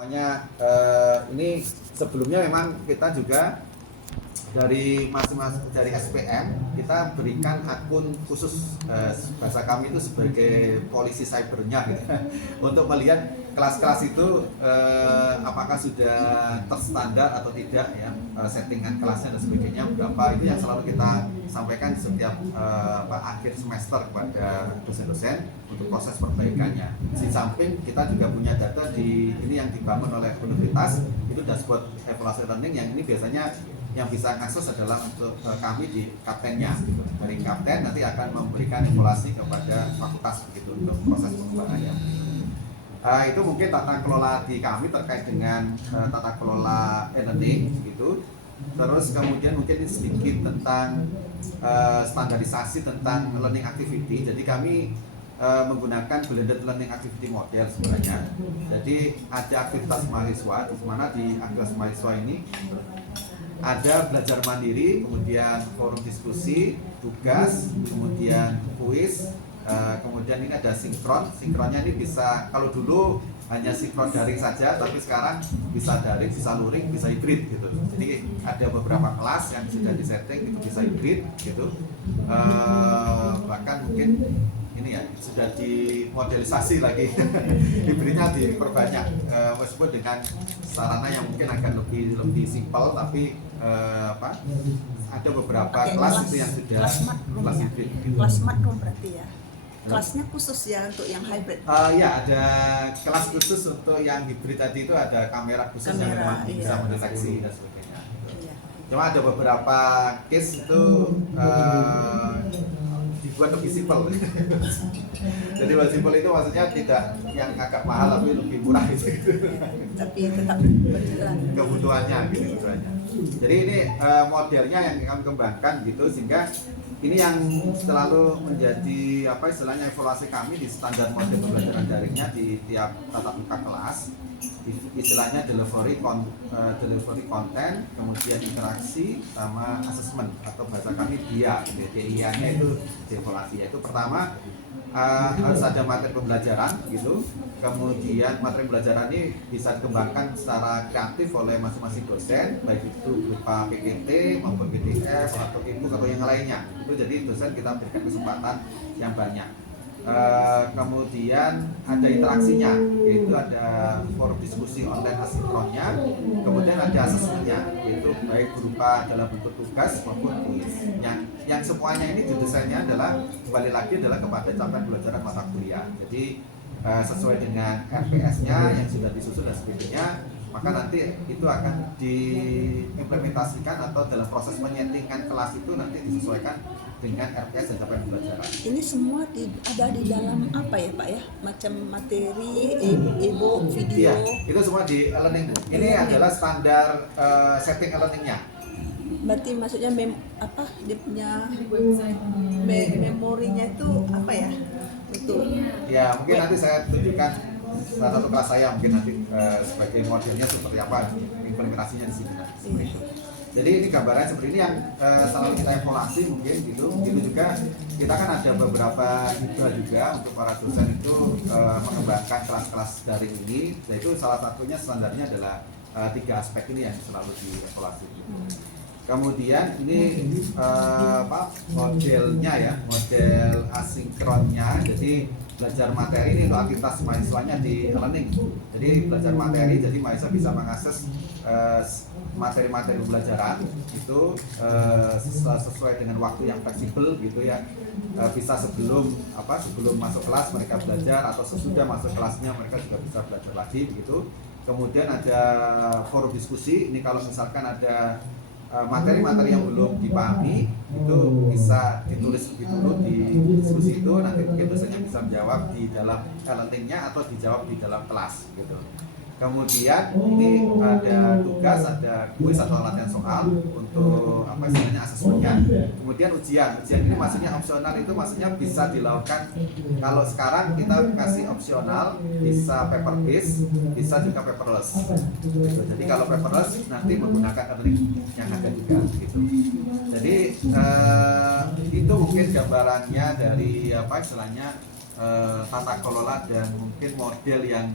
Semuanya ini sebelumnya memang kita juga dari masing-masing dari SPM kita berikan akun khusus, bahasa kami itu sebagai polisi cybernya gitu untuk melihat kelas-kelas itu apakah sudah terstandar atau tidak ya, settingan kelasnya dan sebagainya berapa, itu yang selalu kita sampaikan setiap akhir semester kepada dosen-dosen untuk proses perbaikannya. Di samping kita juga punya data di ini yang dibangun oleh universitas, itu dashboard evaluasi learning yang ini biasanya yang bisa akses adalah untuk kami di kaptennya gitu. Dari kapten nanti akan memberikan evaluasi kepada fakultas begitu untuk proses pengembangannya. Itu mungkin tata kelola di kami terkait dengan tata kelola e-learning gitu. Terus kemudian mungkin sedikit tentang standarisasi tentang learning activity. Jadi kami menggunakan blended learning activity model sebenarnya. Jadi ada aktivitas mahasiswa, di mana di aktivitas mahasiswa ini ada belajar mandiri, kemudian forum diskusi, tugas, kemudian kuis, kemudian ini ada sinkron. Sinkronnya ini bisa, kalau dulu hanya sinkron daring saja, tapi sekarang bisa daring, bisa luring, bisa hybrid gitu. Jadi ada beberapa kelas yang sudah disetting itu bisa hybrid gitu. Bahkan mungkin ini ya sudah dimodelisasi lagi hibridnya diperbanyak, meskipun dengan sarana yang mungkin akan lebih simpel, tapi ada beberapa kelas itu yang sudah kelas hybrid gitu. Kelas makro berarti ya, kelasnya khusus ya untuk yang hybrid. Ya, ada kelas khusus untuk yang hybrid tadi, itu ada kamera khusus yang memang bisa mendeteksi dan sebagainya. Iya. Cuma ada beberapa case itu dibuat lebih simpel. Jadi lebih simpel itu maksudnya tidak yang agak mahal tapi lebih murah gitu. Tapi tetap berjalan Kebutuhannya gitu kebutuhannya. Jadi ini modelnya yang kami kembangkan gitu, sehingga ini yang selalu menjadi apa istilahnya evaluasi kami di standar model pembelajaran daringnya di tiap tatap muka kelas. Istilahnya delivery konten, kemudian interaksi sama assessment atau bahasa kami DIA, DIA-nya itu evaluasi. Yaitu pertama harus ada materi pembelajaran gitu, kemudian materi pembelajaran ini bisa dikembangkan secara kreatif oleh masing-masing dosen, baik itu berupa PPT maupun PDF atau ebook atau yang lainnya. Itu jadi dosen kita berikan kesempatan yang banyak. Kemudian ada interaksinya, yaitu ada forum diskusi online asinkronnya, kemudian ada asesmennya, yaitu baik berupa dalam bentuk tugas maupun kuis. Yang semuanya ini didesainnya adalah kembali lagi adalah kepada capaian pelajaran mata kuliah. Jadi sesuai dengan RPS-nya yang sudah disusun dan sebagainya, maka nanti itu akan diimplementasikan atau dalam proses menyetingkan kelas itu nanti disesuaikan dengan RPS dan capaian pembelajaran. ini semua ada di dalam apa ya Pak ya, macam materi, e-book, video. Iya, itu semua di e-learning. Ini adalah standar setting e-learningnya. Berarti maksudnya dia punya memorinya itu apa ya? Betul. Ya, mungkin nanti saya tunjukkan salah satu kelas saya, mungkin nanti sebagai modelnya seperti apa, implementasinya di sini. Seperti itu. Jadi ini gambarannya seperti ini yang selalu kita evaluasi mungkin gitu. Itu juga kita kan ada beberapa hibah juga untuk para dosen itu mengembangkan kelas-kelas daring ini. Yaitu salah satunya standarnya adalah 3 aspek ini yang selalu dievaluasi. Kemudian ini modelnya ya, model asinkronnya. Jadi belajar materi ini untuk aktivitas mahasiswanya di e-learning. Jadi belajar materi, jadi mahasiswa bisa mengakses materi-materi pembelajaran itu sesuai dengan waktu yang fleksibel gitu ya. Bisa sebelum masuk kelas mereka belajar, atau sesudah masuk kelasnya mereka juga bisa belajar lagi begitu. Kemudian ada forum diskusi. Ini kalau misalkan ada materi-materi yang belum dipahami itu bisa ditulis lebih dulu di diskusi itu, nanti mungkin dosennya bisa menjawab di dalam e-learningnya atau dijawab di dalam kelas gitu. Kemudian ini ada tugas, ada kuis atau latihan soal untuk apa istilahnya asesmennya. Kemudian ujian ini maksudnya opsional, itu maksudnya bisa dilakukan. Kalau sekarang kita kasih opsional, bisa paper based, bisa juga paperless. Gitu. Jadi kalau paperless nanti menggunakan e-learning yang ada juga gitu. Jadi itu mungkin gambarannya dari apa istilahnya tata kelola dan mungkin model yang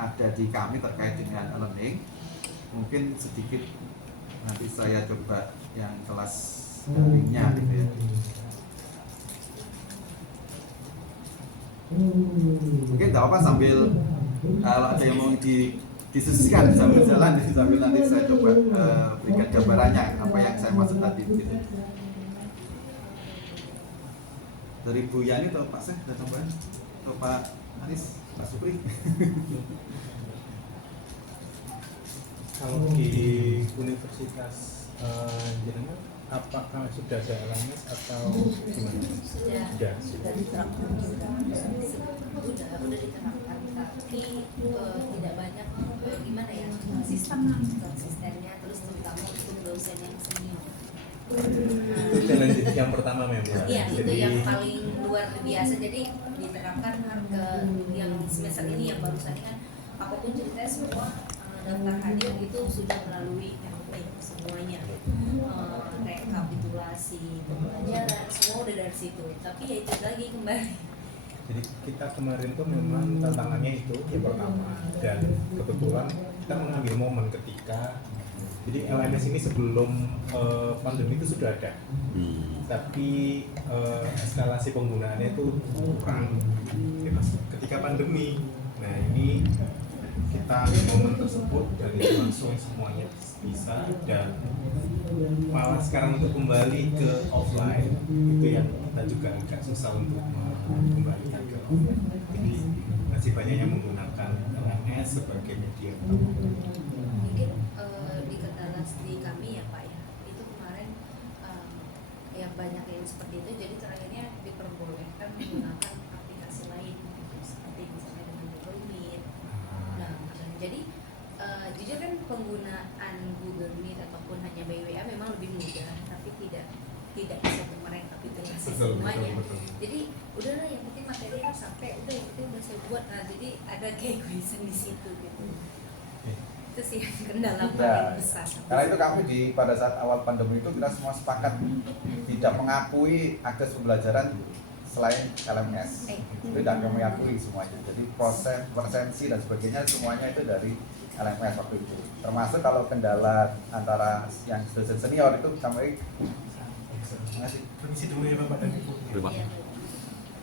ada di kami terkait dengan learning. Mungkin sedikit nanti saya coba yang kelas daringnya gitu ya. Mungkin nggak apa sambil kalau ada yang mau disisihkan sambil jalan, sambil nanti saya coba berikan gambarannya apa yang saya maksud tadi gitu. Dari Bu Yani atau Pak Seh ada tambahan? Atau Pak Anis, Pak Supri? Kalau di Universitas Jenengan apakah sudah ada LMS atau gimana? Sudah diterapkan juga. Udah diterapkan, tapi tidak banyak gimana ya konsistennya, terus terutama untuk dosen yang senior. Itu challenge yang pertama memang. Iya, itu yang paling luar biasa. Jadi diterapkan ke yang semester ini yang barusan ini kan apapun ceritanya semua daftar hadir itu sudah melalui MOE semuanya, rekapitulasi pembelajaran semua udah dari situ. Tapi ya itu lagi kembali. Jadi kita kemarin tuh memang tantangannya itu yang pertama, dan kebetulan kita mengambil momen ketika jadi LMS ini sebelum pandemi itu sudah ada, tapi eskalasi penggunaannya itu kurang ketika pandemi. Nah ini kita ambil momen tersebut dan itu langsung semuanya bisa, dan malah sekarang untuk kembali ke offline itu yang kita juga agak susah untuk kembalikan ke offline. Jadi masih banyak yang menggunakan LMS sebagai media utama. Mungkin di kendala di kami ya Pak ya, itu kemarin yang banyak yang seperti itu, jadi terakhirnya diperbolehkan menggunakan aplikasi lain gitu, seperti misalnya dengan Google Meet. Nah, jadi jujur kan penggunaan Google Meet ataupun hanya BWA memang lebih mudah, tapi tidak bisa merengkapitulasi semuanya. Jadi udahlah, yang penting materinya sampai, udah yang penting udah saya buat. Nah, jadi ada keegoisan di situ gitu. Itu sih kendala paling besar. Karena itu kami pada saat awal pandemi itu kita semua sepakat tidak mengakui akses pembelajaran selain LMS. Itu tidak mengakui semuanya. Jadi proses presensi dan sebagainya semuanya itu dari LMS waktu itu. Termasuk kalau kendala antara yang dosen senior itu kami Permisi dulu ya Bapak dan Ibu.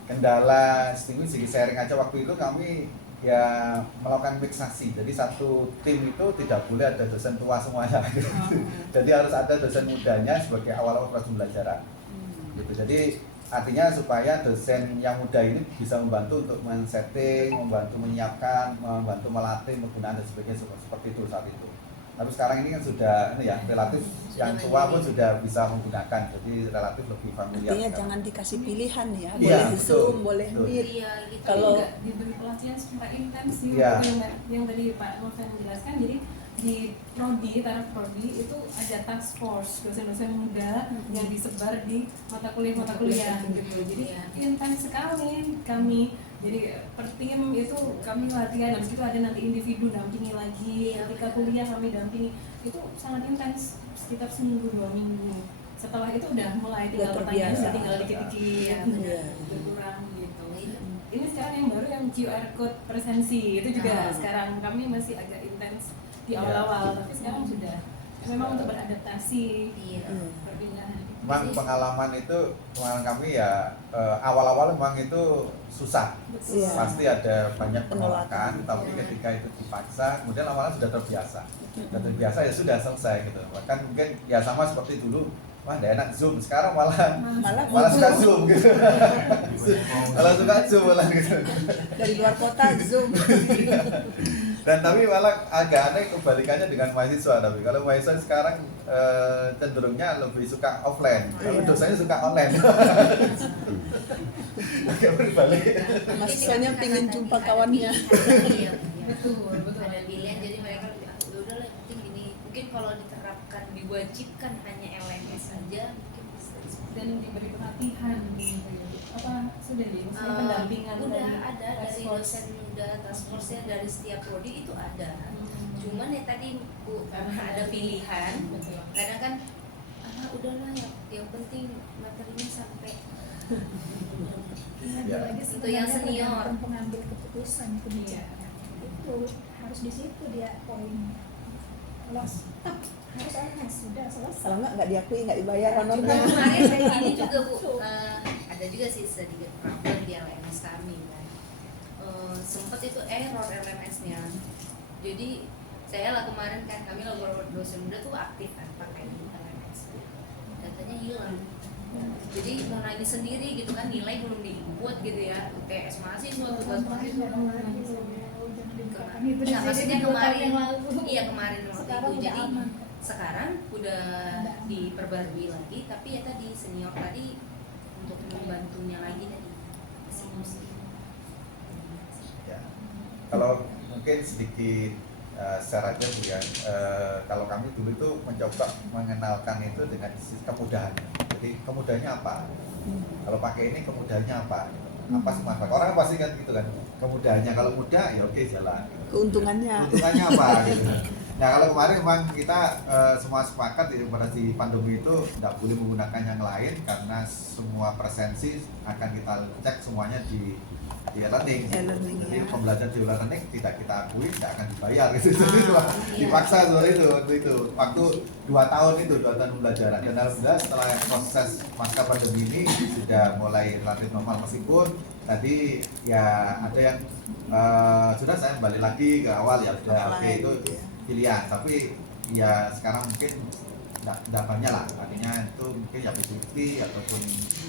kendala sedikit sharing aja waktu itu kami ya melakukan miksasi. Jadi satu tim itu tidak boleh ada dosen tua semuanya. Jadi harus ada dosen mudanya sebagai awal-awal proses pembelajaran. Gitu. Jadi artinya supaya dosen yang muda ini bisa membantu untuk men-setting, membantu menyiapkan, membantu melatih, penggunaan dan sebagainya seperti itu saat itu. Tapi sekarang ini kan sudah ini ya relatif yang tua pun sudah bisa menggunakan, jadi relatif lebih familiar. Artinya jangan dikasih pilihan ya, Iya, boleh Zoom, boleh Meet. Iya, gitu. Kalau diberi pelatihan secara intens sih, Iya. yang tadi Pak Noven menjelaskan. Jadi di prodi, taraf prodi itu ada task force dosen-dosen muda yang disebar di mata kuliah gitu. Jadi intens sekali kami. Jadi per tim itu kami latihan, habis itu ada nanti individu dampingi lagi, ketika kuliah kami dampingi. Itu sangat intens, sekitar seminggu 2 minggu. Setelah itu udah mulai tinggal pertanyaan, terbiasa. tinggal dikit-dikit, udah kurang gitu. Ini sekarang yang baru yang QR code presensi itu juga sekarang kami masih agak intens di awal-awal, tapi sekarang sudah memang untuk beradaptasi perpindahan. Memang pengalaman kami ya awal-awal memang itu susah. Betul. Pasti ada banyak penolakan, tapi ketika itu dipaksa, kemudian lama-lama sudah terbiasa. Sudah terbiasa ya sudah selesai gitu. Bahkan mungkin ya sama seperti dulu, wah nggak enak Zoom, sekarang malah suka Zoom gitu. Malah suka Zoom malah gitu. dari luar kota Zoom. Dan tapi malah agak aneh kebalikannya dengan mahasiswa. Tapi kalau mahasiswa sekarang cenderungnya lebih suka offline, kalau dosennya suka online. Agak berbalik. Mahasiswanya pengen jumpa kawannya. Iya, Betul. ada pilihan, jadi mereka lebih udah lah, yang penting gini. Mungkin kalau diterapkan, diwajibkan hanya LMS saja, mungkin bisa. Dan diberi pelatihan apa sudah di pendampingan udah dari ada task dari force. dosen muda, task force-nya dari setiap prodi itu ada. Cuman ya tadi Bu, karena ada pilihan, Betul. kadang kan udahlah yang penting materinya sampai Ya. untuk yang senior. pengambil keputusan kebijakan itu harus di situ dia poin. Kalau stop harus LMS sudah selesai. Kalau nggak diakui, nggak dibayar honornya. Kemarin kayak gini juga Bu, ada juga sih sedikit problem di LMS kami kan. Sempet itu error LMS-nya. Jadi saya lah kemarin kan kami laboratorium dosen muda tuh aktif kan pakai LMS. Datanya hilang. Jadi mau nangis sendiri gitu kan, nilai belum diinput gitu ya. TS mahasiswa, tugas mahasiswa. Nah, maksudnya kemarin, iya kemarin waktu Sekarang itu. udah Jadi aman. sekarang udah diperbarui lagi, tapi ya tadi senior tadi untuk membantunya lagi tadi. Ya. Kalau mungkin sedikit syaratnya Bu ya, kalau kami dulu itu mencoba mengenalkan itu dengan kemudahan. Jadi kemudahannya apa? Kalau pakai ini kemudahannya apa? Apa semua? Orang pasti kan gitu kan. Kemudahannya kalau mudah ya oke jalan. Keuntungannya. Keuntungannya apa? Gitu. Nah kalau kemarin memang kita semua sepakat pada di pandemi itu tidak boleh menggunakan yang lain karena semua presensi akan kita cek semuanya di e-learning. E-learning, Jadi ya. pembelajaran di e-learning tidak kita akui, tidak akan dibayar gitu. Jadi Iya. dipaksa waktu itu waktu 2 tahun itu 2 tahun pembelajaran. Dan alhamdulillah setelah proses pasca pandemi ini sudah mulai relatif normal meskipun tadi ya ada yang sudah saya kembali lagi ke awal ya sudah oke Offline, itu gitu ya. pilihan, tapi ya sekarang mungkin tidak banyak lah, artinya itu mungkin ya 50 ataupun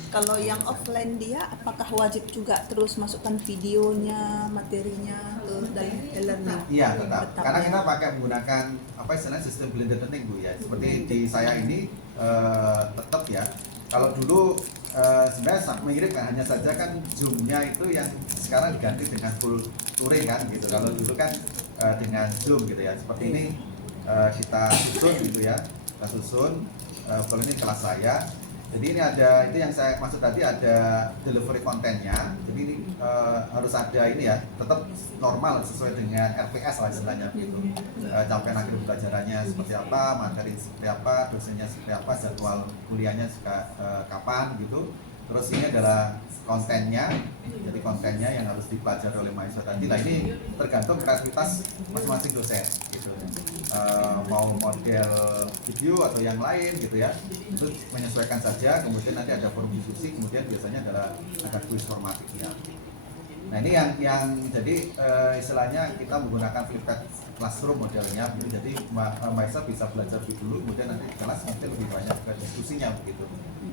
Kalau yang offline dia, apakah wajib juga terus masukkan videonya, materinya ke dalam e-learning? iya tetap. Tetap, Karena ya. kita pakai menggunakan apa istilahnya sistem blended learning Bu ya. Seperti di saya ini tetap ya. Kalau dulu sebenarnya mirip kan, hanya saja kan Zoom-nya itu yang sekarang diganti dengan full touring kan gitu. Kalau dulu kan dengan Zoom gitu ya. Seperti ini kita susun gitu ya. Kita susun kalau ini kelas saya. Jadi ini ada, itu yang saya maksud tadi ada delivery kontennya. Jadi ini harus ada ini ya, tetap normal sesuai dengan RPS lah istilahnya gitu. Capaian akhir pembelajarannya seperti apa, materi seperti apa, dosennya seperti apa, jadwal kuliahnya kapan gitu. Terus ini adalah kontennya, jadi kontennya yang harus dipelajari oleh mahasiswa tadi. Nah ini tergantung kreativitas masing-masing dosen gitu. Mau model video atau yang lain gitu ya, itu menyesuaikan saja. Kemudian nanti ada forum diskusi, kemudian biasanya adalah ada kuis formatifnya. Nah ini yang jadi istilahnya kita menggunakan flipped classroom modelnya, jadi mahasiswa bisa belajar lebih dulu, kemudian nanti kelas nanti lebih banyak ke diskusinya begitu.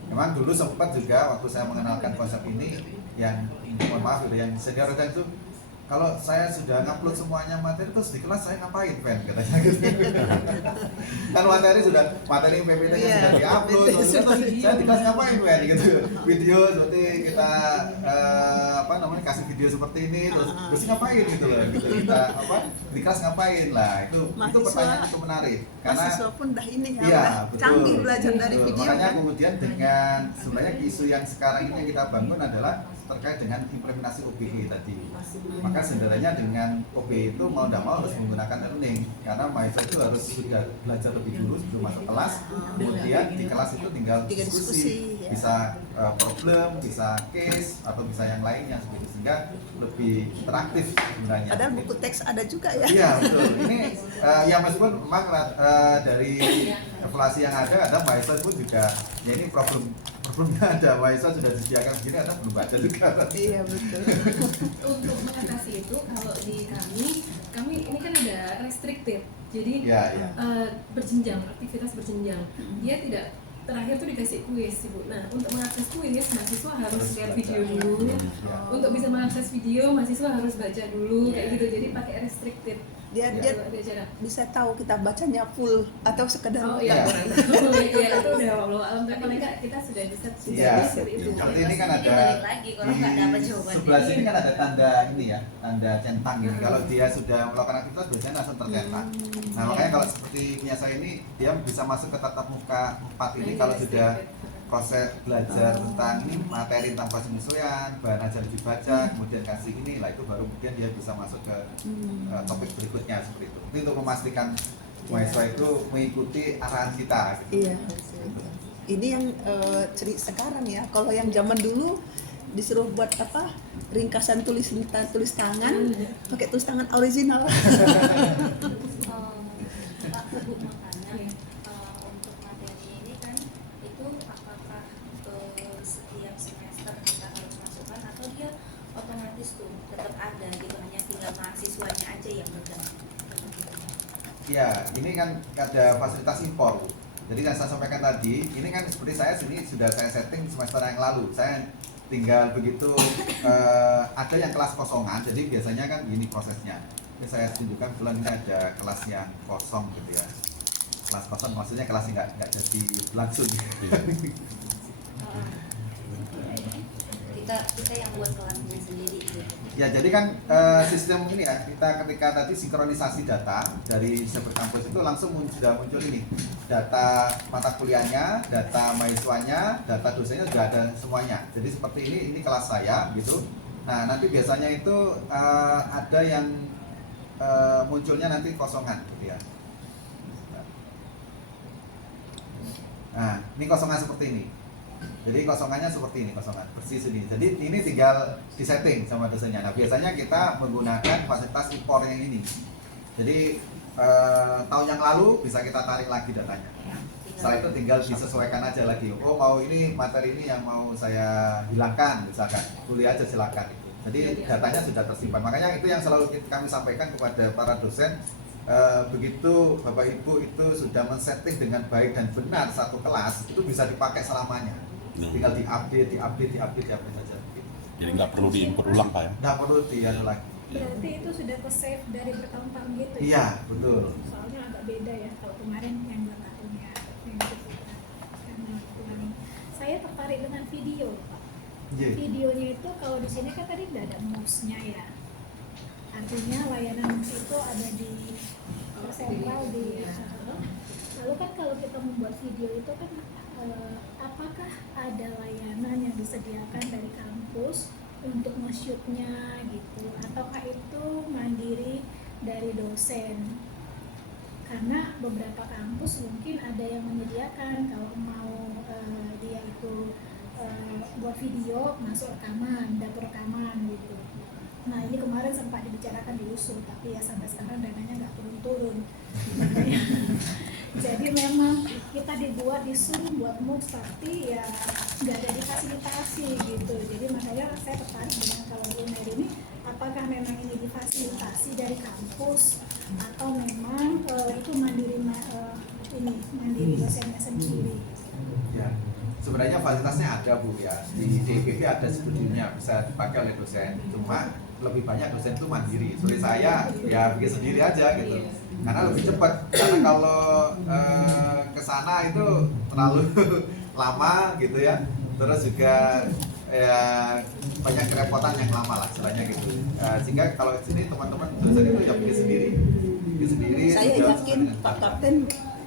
Memang dulu sempat juga waktu saya mengenalkan konsep ini, yang mohon maaf gitu, yang senior itu kalau saya sudah ngupload semuanya materi terus di kelas saya ngapain Pen katanya gitu. Kan materi PPT-nya sudah diupload, terus saya di kelas ngapain Pen gitu. Video seperti kita kasih video seperti ini terus ngapain gitu loh gitu. Kita di kelas ngapain lah, itu pertanyaan cukup menarik karena mahasiswa pun dah ini ya, iya, udah betul. canggih belajar dari Betul. video Makanya kan. kemudian dengan sebenarnya isu yang sekarang ini yang kita bangun adalah terkait dengan implementasi OBE tadi. Maka sebenarnya dengan OBE itu mau tidak mau harus menggunakan learning karena mahasiswa itu harus sudah belajar lebih dulu sebelum masuk kelas. Kemudian di kelas itu tinggal diskusi, ya. bisa problem, bisa case atau bisa yang lainnya seperti sehingga lebih interaktif sebenarnya. Padahal buku teks ada juga ya. Iya betul. Ini ya meskipun memang dari evaluasi yang ada mahasiswa pun juga ya ini problemnya ada, mahasiswa sudah disediakan begini ada belum baca juga. Iya betul. Untuk mengatasi itu kalau di kami ini kan ada restricted, jadi Ya. berjenjang, aktivitas berjenjang. Dia tidak terakhir tuh dikasih kuis Ibu. Nah untuk mengakses kuis mahasiswa harus lihat video dulu. Ya. Untuk bisa mengakses video mahasiswa harus baca dulu kayak gitu. Jadi pakai restricted. Dia acara. bisa tahu kita bacanya full atau sekedar Oh iya. iya, itu udah Allah alam, tapi paling nggak kita sudah bisa Iya. seperti itu. Seperti ini kan ada balik lagi kalau nggak dapat di jawabannya. sebelah sini kan ada tanda ini ya, tanda centang gini. Kalau dia sudah melakukan aktivitas biasanya langsung tercetak. Nah makanya kalau seperti punya saya ini dia bisa masuk ke tatap muka 4 ini kalau sudah proses belajar tentang ini materi tentang penyesuaian, bahan ajar dibaca, kemudian kasih ini lah itu baru kemudian dia bisa masuk ke topik berikutnya seperti itu. Itu untuk memastikan mahasiswa itu mengikuti arahan kita. Gitu. Iya. Ini yang sekarang ya. Kalau yang zaman dulu disuruh buat apa ringkasan tulis tangan, pakai tulis tangan original. Pak Bu, makanya untuk materi ini kan itu apakah setiap semester kita harus masukkan atau dia otomatis tuh tetap ada gitu, hanya tinggal mahasiswanya aja yang bergerak. Ya, ini kan ada fasilitas impor. Jadi yang saya sampaikan tadi, ini kan seperti saya sini sudah saya setting semester yang lalu. Saya tinggal begitu ada yang kelas kosongan. Jadi biasanya kan gini prosesnya. Ini saya tunjukkan bulan ini ada kelas yang kosong gitu ya. Kelas kosong maksudnya kelasnya nggak jadi langsung. Kita yang buat kelasnya sendiri gitu. Ya, jadi kan sistem ini ya, kita ketika tadi sinkronisasi data dari server kampus itu langsung sudah muncul ini data mata kuliahnya, data mahasiswanya, data dosennya sudah ada semuanya. Jadi seperti ini kelas saya gitu. Nah, nanti biasanya itu ada yang munculnya nanti kosongan gitu ya. Nah, ini kosongan seperti ini. Jadi kosongannya seperti ini, kosongan bersih sini. Jadi ini tinggal disetting sama dosennya. Nah, biasanya kita menggunakan fasilitas impor yang ini. Jadi tahun yang lalu bisa kita tarik lagi datanya. Setelah itu tinggal disesuaikan aja lagi. Oh, mau ini materi ini yang mau saya hilangkan misalkan, kuliah aja silakan. Jadi datanya sudah tersimpan. Makanya itu yang selalu kami sampaikan kepada para dosen. Begitu Bapak Ibu itu sudah men-setting dengan baik dan benar satu kelas, itu bisa dipakai selamanya. Tinggal diupdate saja. Jadi nggak perlu diimpor ulang Pak ya? Nggak perlu dianu lagi. Berarti itu sudah ke-save dari bertahun-tahun gitu ya? Iya, betul. Soalnya agak beda ya kalau kemarin yang 2 tahun ya. Yang karena ulangi. Saya tertarik dengan video Pak. Iya. Videonya itu kalau di sini kan tadi nggak ada mouse-nya ya. Artinya layanan mouse itu ada di sentral di lalu kan kalau kita membuat video itu kan apakah ada layanan yang disediakan dari kampus untuk nge-shootnya gitu, ataukah itu mandiri dari dosen? Karena beberapa kampus mungkin ada yang menyediakan kalau mau dia itu buat video masuk rekaman, dapur rekaman gitu. Nah, ini kemarin sempat dibicarakan di USU, tapi ya sampai sekarang dananya nggak turun-turun. Jadi memang kita disuruh buat moves, tapi ya nggak ada difasilitasi gitu. Jadi makanya saya tertarik dengan kalau Bu Mary ini, apakah memang ini difasilitasi dari kampus atau memang itu mandiri dosennya sendiri? Ya. Sebenarnya fasilitasnya ada Bu ya. Di DPP ada studionya bisa dipakai oleh dosen. Cuma lebih banyak dosen itu mandiri. Seperti saya ya bikin sendiri aja gitu. Karena lebih cepat. Karena kalau ke sana itu terlalu lama gitu ya. Terus juga ya banyak kerepotan yang lama lah istilahnya gitu. Sehingga kalau di sini teman-teman dosen itu ya bikin sendiri. Saya juga yakin Pak Kapten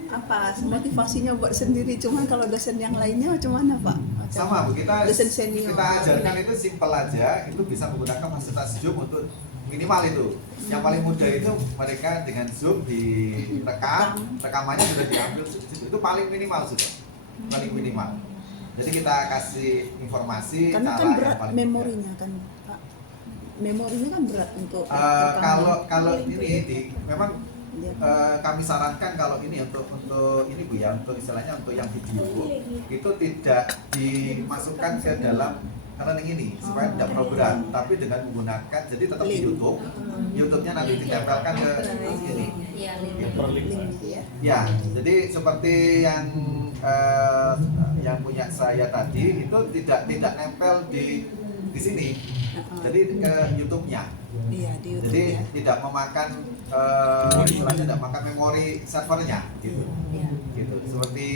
apa motivasinya buat sendiri, cuman kalau dosen yang lainnya gimana Pak? Sama Bu, dosen senior kita ajarkan itu simpel aja, itu bisa menggunakan fasilitas Zoom untuk minimal itu. Yang paling mudah itu mereka dengan Zoom rekamannya sudah diambil, itu paling minimal sudah, paling minimal. Jadi kita kasih informasi karena cara kan berat yang paling memorinya kan Pak, memorinya kan berat untuk kalau ini memang kami sarankan kalau ini untuk ini Bu ya, untuk istilahnya untuk yang video itu tidak dimasukkan ke dalam running ini supaya tidak terlalu berat, tapi dengan menggunakan jadi tetap di YouTube-nya nanti ditempelkan ke ini. Ya, jadi seperti yang punya saya tadi itu tidak nempel di sini. Jadi ke YouTube-nya. Iya, di YouTube Jadi ya. tidak memakan istilahnya tidak makan memori servernya gitu. Gitu. Seperti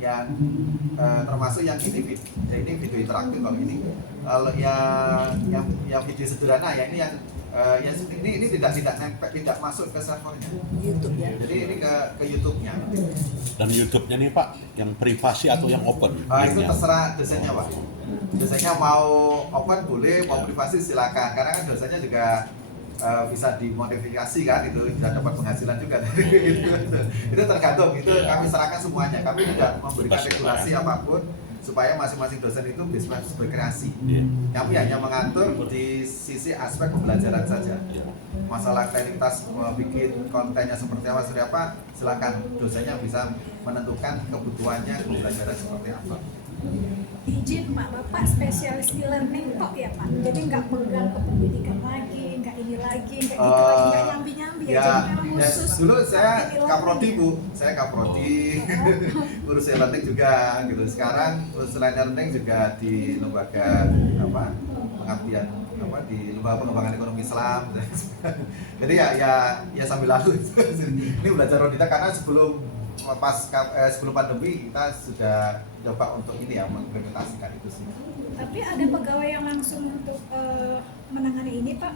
yang termasuk yang ini video interaktif kalau ini. Kalau yang video sederhana ya ini yang ini tidak nempel, tidak masuk ke servernya. YouTube ya. Jadi ini ke YouTube-nya. Dan YouTube-nya nih Pak, yang privasi atau yang open? Itu terserah dosennya Pak. Dosennya mau open boleh, mau privasi silakan. Karena kan dosennya juga bisa dimodifikasi kan, itu bisa dapat penghasilan juga dari itu tergantung, itu kami serahkan semuanya. Kami tidak memberikan regulasi apapun, supaya masing-masing dosen itu bisa berkreasi. Iya. Kami hanya mengatur di sisi aspek pembelajaran saja. Iya. Masalah teknikas bikin kontennya seperti apa, silakan dosennya bisa menentukan kebutuhannya pembelajaran seperti apa. Izin Pak, Bapak spesialis e-learning tok ya Pak? Jadi nggak pegang ke pendidikan lagi, nggak ini lagi, nggak gitu lagi, nggak nyambi-nyambi ya? Jadi memang khusus dulu saya e-learning. kaprodi Bu, saya kaprodi urus e-learning juga gitu. Sekarang urus e-learning juga di lembaga pengabdian di lembaga pengembangan ekonomi Islam. Jadi ya sambil lalu ini belajar Rodita karena sebelum pandemi kita sudah coba untuk ini ya mengimplementasikan itu sih. Tapi ada pegawai yang langsung untuk menangani ini Pak?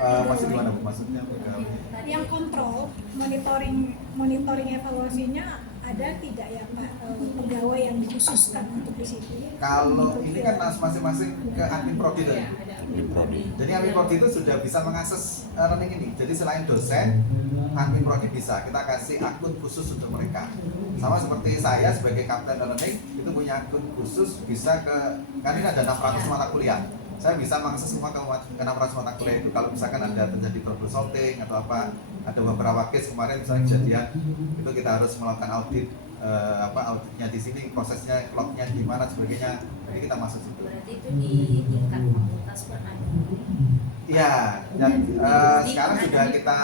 Maksud gimana Bu? Maksudnya pegawai? Yang kontrol, monitoring evaluasinya ada tidak ya Pak, pegawai yang dikhususkan untuk di situ? Kalau ini kan masing-masing ke admin prodi tadi. Jadi admin prodi itu sudah bisa mengakses learning ini. Jadi selain dosen, admin prodi bisa kita kasih akun khusus untuk mereka. Sama seperti saya sebagai kapten learning itu punya akun khusus bisa kan ini ada 600 mata kuliah. Saya bisa mengakses semua ke 600 mata kuliah itu. Kalau misalkan ada terjadi trouble shooting atau apa, ada beberapa case kemarin misalnya kejadian itu kita harus melakukan audit auditnya di sini, prosesnya, clocknya gimana sebagainya. Jadi kita masuk situ. Berarti itu di tingkat fakultas per ada. Iya, dan sekarang sudah kita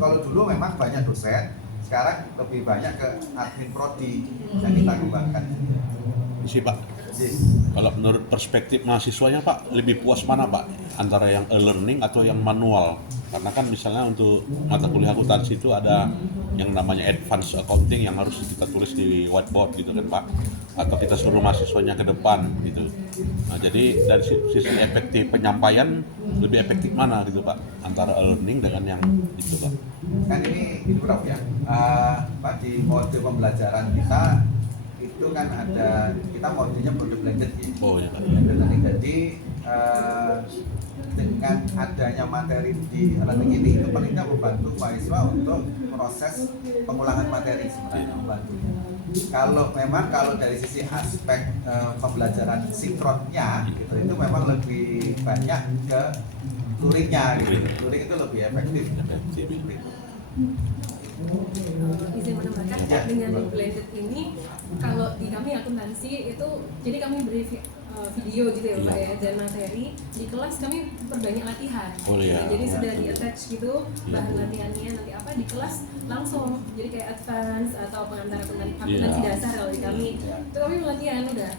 kalau dulu memang banyak dosen, sekarang lebih banyak ke admin prodi yang kita kembangkan. Isi Pak, Jadi, kalau menurut perspektif mahasiswanya Pak, lebih puas mana Pak? Antara yang e-learning atau yang manual? Karena kan misalnya untuk mata kuliah akuntansi itu ada yang namanya advance accounting yang harus kita tulis di whiteboard gitu kan Pak, atau kita suruh mahasiswanya ke depan gitu. Nah, jadi dari sisi efektif penyampaian lebih efektif mana gitu Pak, antara e-learning dengan yang itu Pak? kan ini Prof ya, Pak, di mode pembelajaran kita itu kan ada, kita modenya mode blended ya. Oh ya Pak. Blended learning. Jadi dengan adanya materi di learning ini itu palingnya membantu mahasiswa untuk proses pengulangan materi sebenarnya membantu. Kalau dari sisi aspek pembelajaran sinkronnya gitu, itu memang lebih banyak ke luringnya gitu. Luring itu lebih efektif. Bisa menambahkan Ya, dengan betul. blended ini, kalau di kami akuntansi itu, jadi kami beri video gitu ya Pak ya, dan materi di kelas kami perbanyak latihan. Oh, iya. Nah, jadi Ya. sudah di attach gitu bahan latihannya nanti apa di kelas langsung, jadi kayak advance atau pengantar akuntansi Iya. dasar kalau di kami Iya. itu kami latihan udah.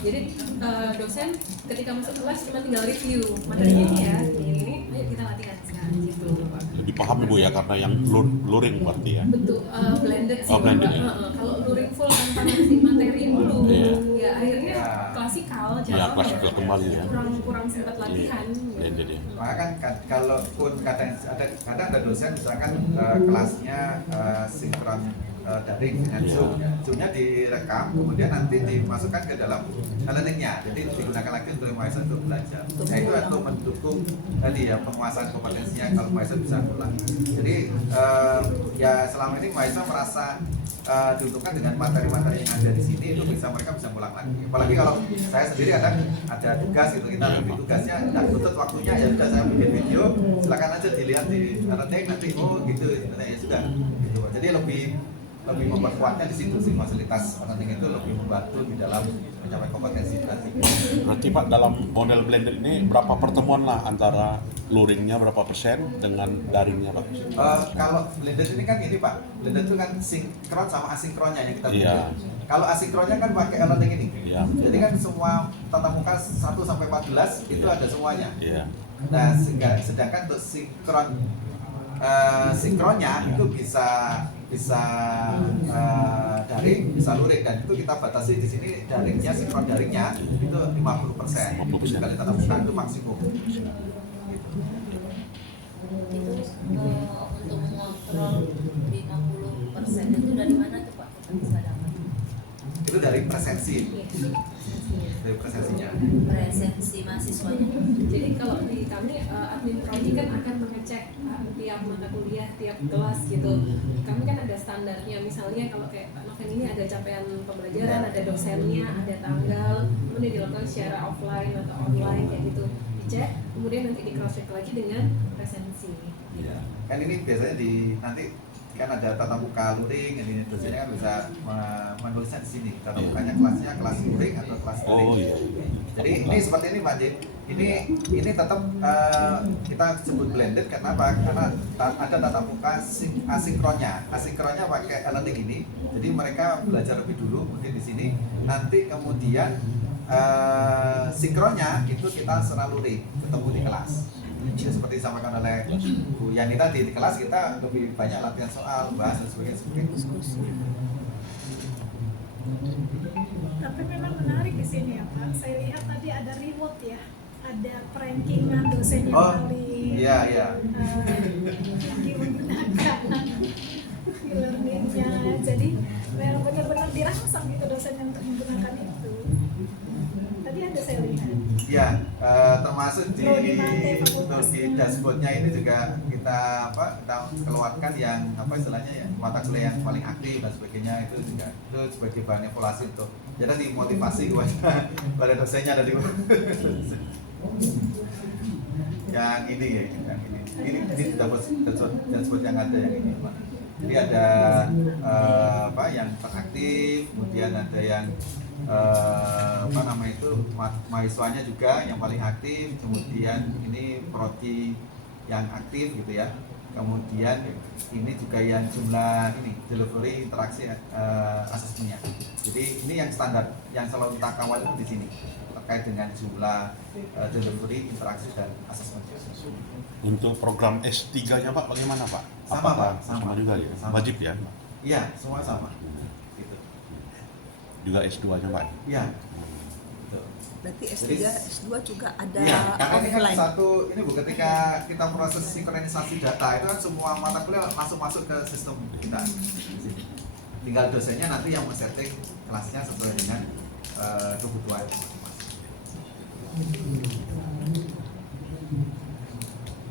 Jadi dosen ketika masuk kelas cuma tinggal review materinya ini ya, ini ayo kita latihan sekarang gitu Pak. Lebih paham Ibu ya, karena yang luring berarti ya. Betul, blended sih Oh, blended, Bapak. ya. Kalau luring full tanpa ngasih materi dulu, Iya. ya akhirnya Ya. klasikal, Ya, jauh klasikal kembali ya. kurang sempat latihan. Blended ya. Maka kan kalaupun kadang ada dosen misalkan kelasnya sinkron daring dengan Zoom. Zoom-nya direkam, kemudian nanti dimasukkan ke dalam learning-nya. Jadi digunakan lagi untuk mahasiswa untuk belajar. Nah itu untuk mendukung tadi ya penguasaan kompetensinya kalau mahasiswa bisa ulang. Jadi ya selama ini mahasiswa merasa diuntungkan dengan materi-materi yang ada di sini, itu mereka bisa pulang lagi. Apalagi kalau saya sendiri ada tugas gitu, kita bikin tugasnya nggak tutup waktunya, ya sudah saya bikin video, silakan aja dilihat di learning nanti gitu, ya sudah gitu. Jadi lebih memperkuatnya di situ sih, fasilitas learning itu lebih membantu di dalam mencapai kompetensi tadi. Berarti Pak, dalam model blended ini berapa pertemuan lah antara luringnya berapa persen dengan daringnya Pak? Kalau blended ini kan ini Pak, blended itu kan sinkron sama asinkronnya yang kita Iya. pilih. Kalau asinkronnya kan pakai learning ini. Iya. Jadi kan semua tatap muka 1 sampai 14 itu ada semuanya. Iya. Nah, sedangkan untuk sinkronnya itu bisa daring, bisa luring, dan itu kita batasi di sini daringnya, sinkron daringnya itu 50%. 50%. Kali tatap muka itu maksimum. Itu untuk mengontrol 50% itu dari mana tuh Pak? Kita bisa dapat. Itu dari dari presensi, dari presensinya. Presensi mahasiswanya. Jadi kalau di kami admin prodi kan akan mengecek tiap mata kuliah, tiap kelas gitu. Kami kan ada standarnya, misalnya kalau kayak Pak Noven ini ada capaian pembelajaran, ada dosennya, ada tanggal, kemudian dilakukan secara offline atau online kayak gitu. Dicek, kemudian nanti di cross check lagi dengan presensi. Iya. Kan ini biasanya nanti kan ada tatap muka luring, ini dosennya kan bisa menulisnya di sini. Tatap mukanya kelasnya kelas luring atau kelas luring. Oh iya. Jadi ini seperti ini Pak Jim. Ini tetap kita sebut blended karena apa? Karena ada tatap muka asinkronnya. Asinkronnya pakai e-learning ini. Jadi mereka belajar lebih dulu, mungkin di sini. Nanti kemudian sinkronnya itu kita secara luring ketemu di kelas. Ya, seperti disampaikan oleh Bu Yani tadi, di kelas kita lebih banyak latihan soal, bahas dan sebagainya. Tapi memang menarik di sini ya Pak. Saya lihat tadi ada reward ya, ada prankingan dosen yang paling iya. yang menggunakan e-learningnya. Jadi memang benar-benar dirangsang gitu dosennya untuk menggunakan itu. Tadi ada saya lihat. Ya, termasuk di dashboardnya ini juga kita keluarkan yang istilahnya ya, mata kuliah yang paling aktif dan sebagainya, itu juga itu sebagai bahan evaluasi untuk jadi dimotivasi pada dosennya dari yang ini ya, yang ini dashboard yang ada yang ini Pak. Jadi ada yang teraktif, kemudian ada yang mahasiswanya juga yang paling aktif, kemudian ini prodi yang aktif gitu ya, kemudian ini juga yang jumlah ini delivery interaksi asesmennya. Jadi ini yang standar yang selalu kita kawal itu di sini terkait dengan jumlah delivery interaksi dan asesmen. Untuk program S3-nya Pak bagaimana Pak? Sama Pak, sama juga ya. Sama. Wajib ya? Iya, semua sama. Gitu. Juga S2-nya Pak? Iya. Berarti S3, S2 juga ada Iya, karena ini kan offline. ini Bu, ketika kita proses sinkronisasi data itu kan semua mata kuliah langsung masuk ke sistem kita. Tinggal dosennya nanti yang men-setting kelasnya sesuai dengan kebutuhan masing-masing.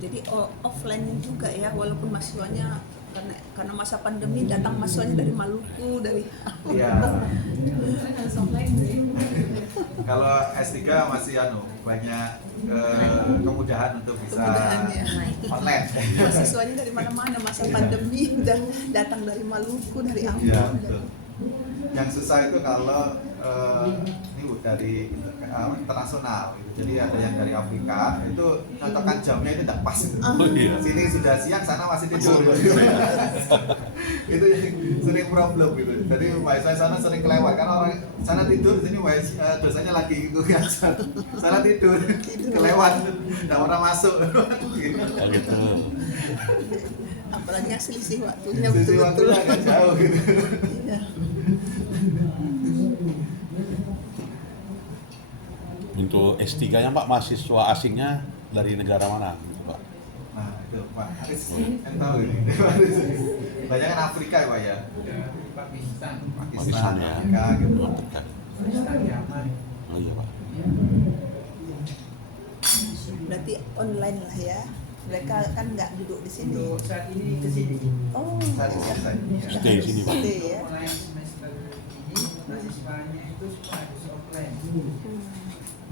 Jadi offline juga ya, walaupun mahasiswanya karena masa pandemi datang mahasiswanya dari Maluku, dari Iya. Harus offline sih. Kalau S3 masih banyak kemudahan untuk bisa Kemudahannya. online. mahasiswanya dari mana-mana, masa pandemi dan datang dari Maluku, dari Iya, Ambon. betul. Yang susah itu kalau ini Bu, dari internasional gitu. Jadi ada yang dari Afrika itu contohkan jamnya itu tidak pas gitu. Oh iya. Sini sudah siang, sana masih tidur. Itu yang sering problem gitu. Jadi mahasiswa sana sering kelewat karena orang sana tidur, sini dosanya lagi gitu kan. Sana tidur, kelewat, dan orang masuk. Gitu. Oh gitu. Apalagi yang selisih waktunya Sisi betul-betul. waktunya agak jauh gitu. Iya. Untuk S3-nya Pak mahasiswa asingnya dari negara mana gitu Pak? Nah itu Pak Haris kan tahu ini. Banyak kan Afrika ya Pak ya. Pakistan. Pakistan ya. Afrika gitu. Pakistan, Yaman. Oh iya Pak. Berarti online lah ya. Mereka kan nggak duduk di sini. Untuk saat ini ke sini. Oh, Saat ini bisa. saya- Stay di sini Pak. Stay ya. Mulai semester ini mahasiswanya itu semua harus offline.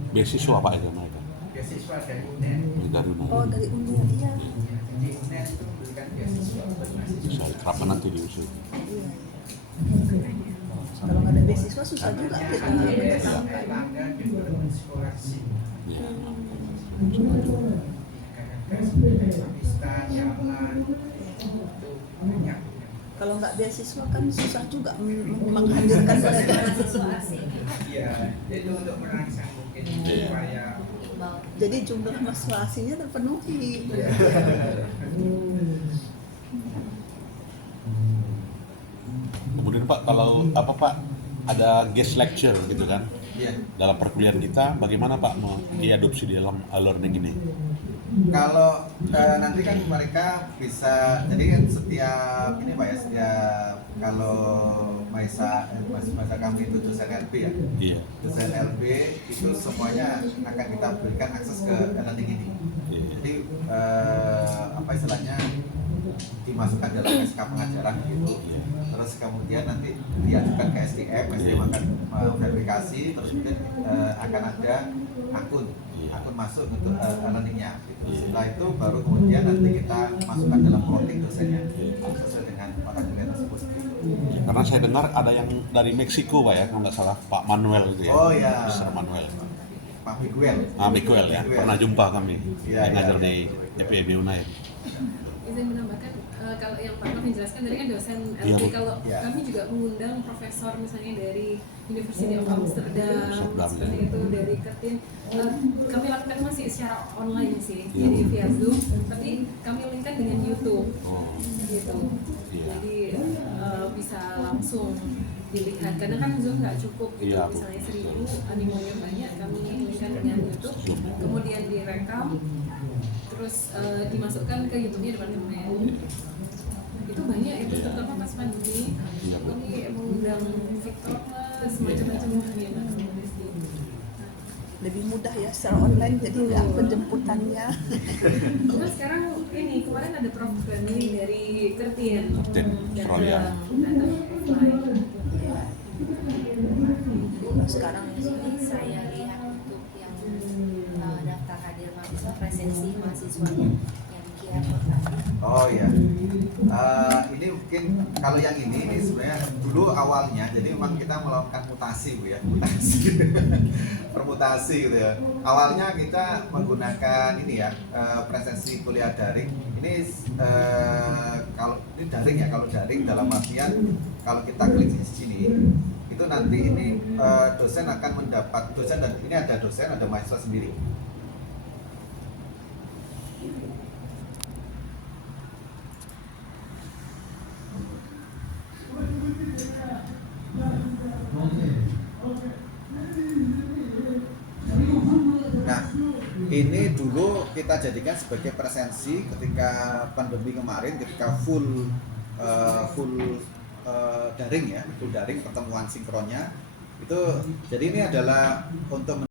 Beasiswa Pak itu mereka. Beasiswa dari UNED. Dari UNED. Oh, dari Unir iya. Ya, jadi UNED itu memberikan beasiswa buat mahasiswa. Bisa kapan nanti diusul? Iya. Kalau nggak ada beasiswa susah juga Namanya kita ADS, menetapkan. Erlangga Development Scholarship. Iya. Karena Pakistan, Yaman, itu banyak. Kalau nggak beasiswa kan susah juga menghadirkan mereka. Mahasiswa asing. Iya, itu untuk merangsang mungkin Iya. supaya Iqbal. Jadi jumlah mahasiswa asingnya terpenuhi. Kemudian Pak kalau apa Pak ada guest lecture gitu kan Iya. dalam perkuliahan kita bagaimana Pak diadopsi di dalam e-learning ini? Kalau nanti kan mereka bisa, jadi kan setiap ini Pak ya, setiap kalau mahasiswa kami itu dosen LB ya. Iya. Dosen LB itu semuanya akan kita berikan akses ke e-learning ini. Iya. Jadi apa istilahnya dimasukkan dalam SK pengajaran gitu. Terus kemudian nanti diajukan ke SDM akan verifikasi, terus kemudian akan ada akun masuk untuk e-learningnya. Gitu. Setelah itu baru kemudian nanti kita masukkan dalam plotting dosennya sesuai dengan mata kuliah tersebut. Karena saya dengar ada yang dari Meksiko Pak ya, kalau nggak salah Pak Manuel itu ya. Oh ya. Mr. Manuel. Pak Miguel. Miguel ya, pernah jumpa kami. Iya, Yang ngajar iya. di EPB Unair. Izin menambahkan, kalau yang Pak Nof menjelaskan dari kan dosen Iya, LB, Bu. kalau Iya. kami juga mengundang profesor misalnya dari University of Amsterdam, seperti itu dari Curtin. Kami lakukan masih secara online sih, Iya. jadi via Zoom, tapi kami linkkan dengan YouTube Oh, gitu. Iya. Jadi bisa langsung dilihat, karena kan Zoom nggak cukup gitu, Iya, Bu. misalnya 1000 animonya banyak, kami linkkan dengan YouTube, Zoom. kemudian direkam, terus dimasukkan ke YouTube-nya departemen. Itu banyak itu, terutama pas pandemi. Iya, Bu. Kami mengundang Victor Mas, macam-macam ya, Mas. Lebih mudah ya secara online, jadi nggak penjemputannya. Cuma sekarang ini kemarin ada program ini dari Kertien, Kertien, Australia. datang offline. Sekarang Jadi saya lihat untuk yang daftar hadir mahasiswa presensi mahasiswanya yang kiat tadi. Oh ya, ini mungkin kalau yang ini sebenarnya dulu awalnya, jadi memang kita melakukan mutasi Bu ya, permutasi gitu ya. Awalnya kita menggunakan ini ya, presensi kuliah daring. Ini kalau ini daring ya, kalau daring dalam artian kalau kita klik di sini, itu nanti ini dosen akan mendapat dosen, dan ini ada dosen, ada mahasiswa sendiri. Nah, ini dulu kita jadikan sebagai presensi ketika pandemi kemarin, ketika full daring ya, full daring pertemuan sinkronnya itu. Jadi ini adalah untuk